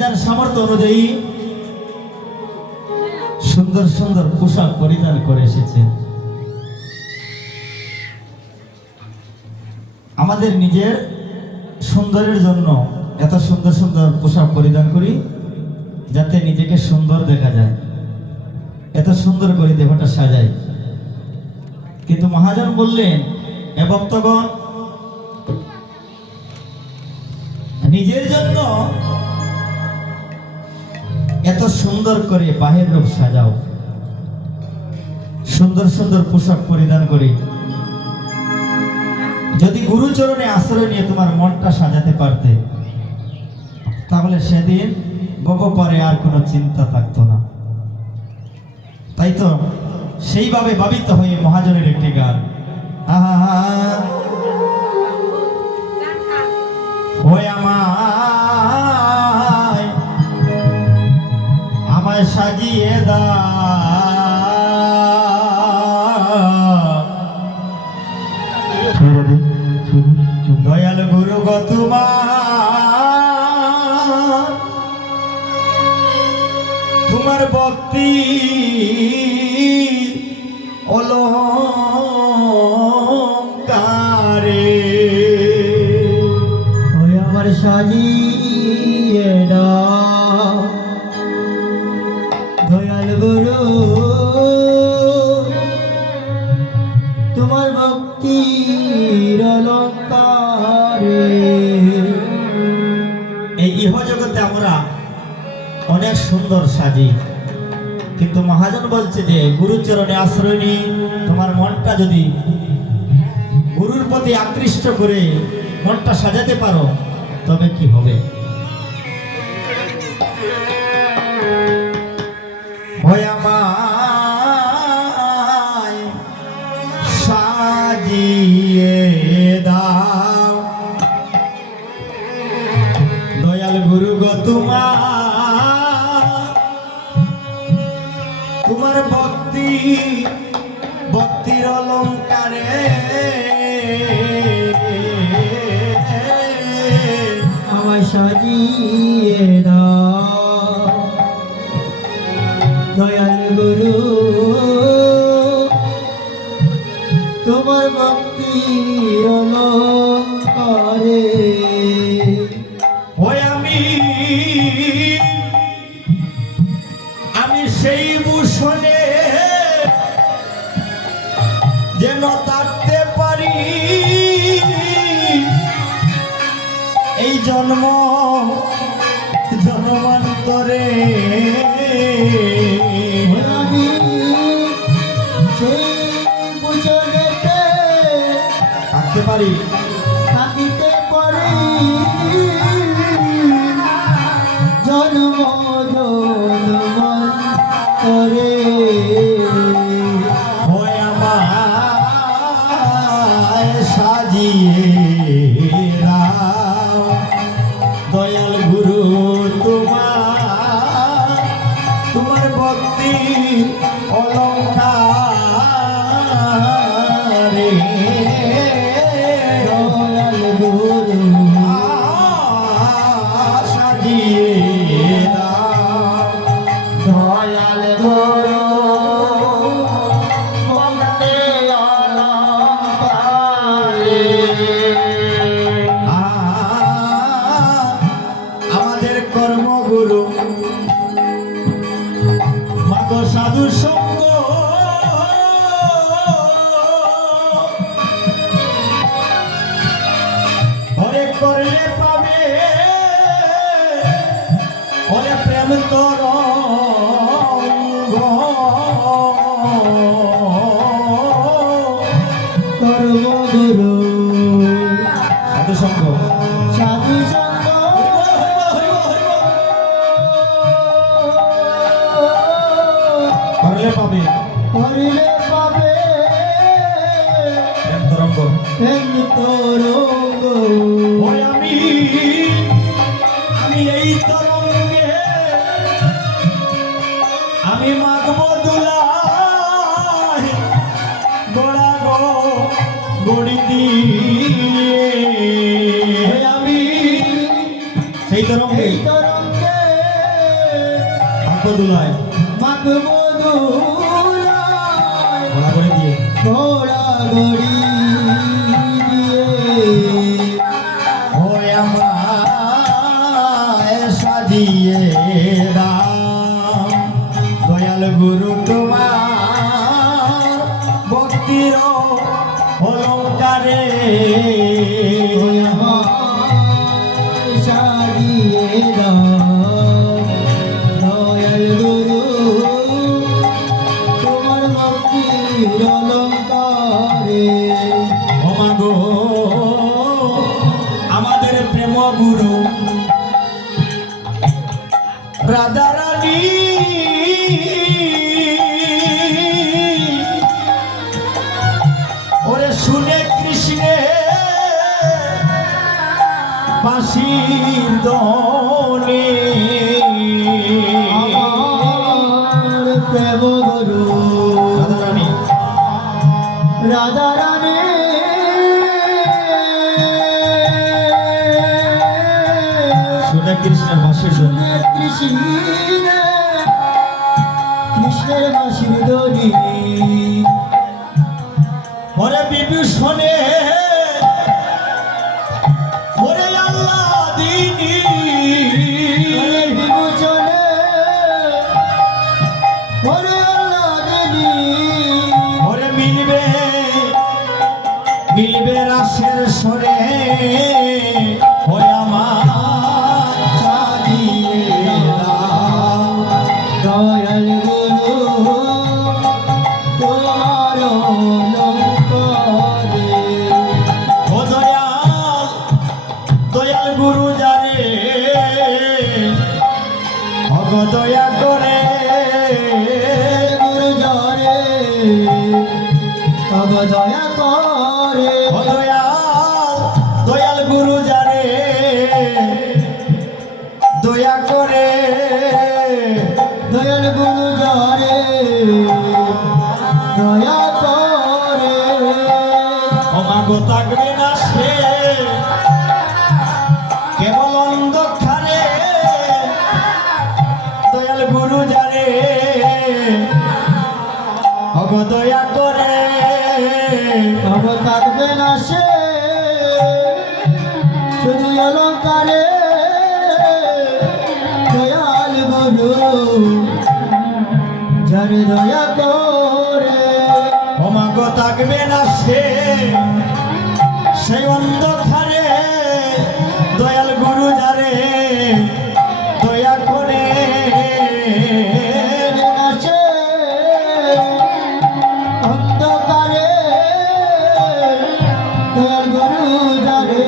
যার সামর্থ্য অনুযায়ী সুন্দর সুন্দর পোশাক পরিধান করে এসেছে। আমাদের নিজের সুন্দরের জন্য এত সুন্দর সুন্দর পোশাক পরিধান করি যাতে নিজেকে সুন্দর দেখা যায়, এত সুন্দর করে দেহটা সাজাই। কিন্তু মহাজন বললেন, এ ভক্তগণ, নিজের জন্য এত সুন্দর করে বাহির রূপ সাজাও, সুন্দর সুন্দর পোশাক পরিধান করি, যদি গুরুচরণে আশ্রয় নিয়ে তোমার মনটা সাজাতে পারতে তাহলে সেদিন গপ পরে আর কোনো চিন্তা থাকতো না। তাই তো সেইভাবে ভাবিত হয়ে মহাজনের একটি গান, ওই আমায় সাজিয়ে দা দয়াল গুরু গো তোমার ভক্তি অলংকারে ওই আমার সাজিয়ে দাও দয়াল গুরু তোমার ভক্তির অলংকারে। এই ইহজগতে আমরা অনেক সুন্দর সাজি, কিন্তু মহাজন বলছে যে গুরুচরণে আশ্রয় নিয়ে তোমার মনটা যদি গুরুর প্রতি আকৃষ্ট করে মনটা সাজাতে পারো তবে কি হবে। ওই আমায় সাজিয়ে দাও দয়াল গুরু গো তোমার ভক্তির অলংকারে আমায় সাজিয়ে দাও দয়াল গুরু তোমার ভক্তির অলংকারে। ওই আমি সেই ভূষণে যেন থাকতে পারি এই জন্মান্তরে, আমি সেই ভূষণেতে থাকতে পারি জন্ম করে। ওই আমায় সাজিয়ে দাও দয়াল গুরু তোমার ভক্তি অলংকারে দয়াল গুরু সাজিয়ে দয়াল গুরু আমাদের কর্মগুরু মাগো সাধু সঙ্গ ওরে করলে পাবে ওরে প্রেম তরঙ্গ কর্মগুরু সাধু সঙ্গ করলে পাবে প্রেম তরঙ্গ ওই আমি এই তরঙ্গে আমি মাগবো দুলাই গোড়া গড়ি দিয়ে আমি সেই তরঙ্গে মাকদুলায় মাকমদুলায় ঘোড়াঘড়ি দিয়ে ঘোড়াঘড়ি দিয়ে ওই আমায় সাজিয়ে দাও দয়াল গুরু তোমার ভক্তির অলঙ্কারে ওই আমায় সাজিয়ে দাও দয়াল গুরু তোমার ভক্তির অলঙ্কারে ওমাগো আমাদের প্রেম গুরু রাধা রানী ওরে শুনে কৃষ্ণে বাঁশির দনে আমার প্রেম গুরু রাধা রানী রাধা রানী শুনে কৃষ্ণের বাঁশির দনে কৃষ্ণের বাঁশির ধ্বনি ওরে বিভীষণে ওরে আল্লাহ দিনী বিভূষণে ওরে আল্লাহ দেবী ওরে মিলবে রাসের সরে ওরে আমার সাজিয়ে দাও দয়াল গুরু তোমার অলঙ্কারে ও দয়াল গুরু জানে অগ দয়া করে গুরু জরে অব দয়া করে ও দয়াল গুরু জানে দয়া করে দয়াল গুরু জরে দয়া করে অমাগো থাকবে না সে কেবল অন্ধকারে দয়াল গুরু জানে অগ দয়া করে অব থাকবে না সে শুধু অলঙ্কারে দয়াল গুরু যারে দয়া করে অমাগো থাকবে না সে সেই অন্ধকারে দয়াল গুরু যারে দয়া করে আসে অন্ধকারে দয়াল গুরু যারে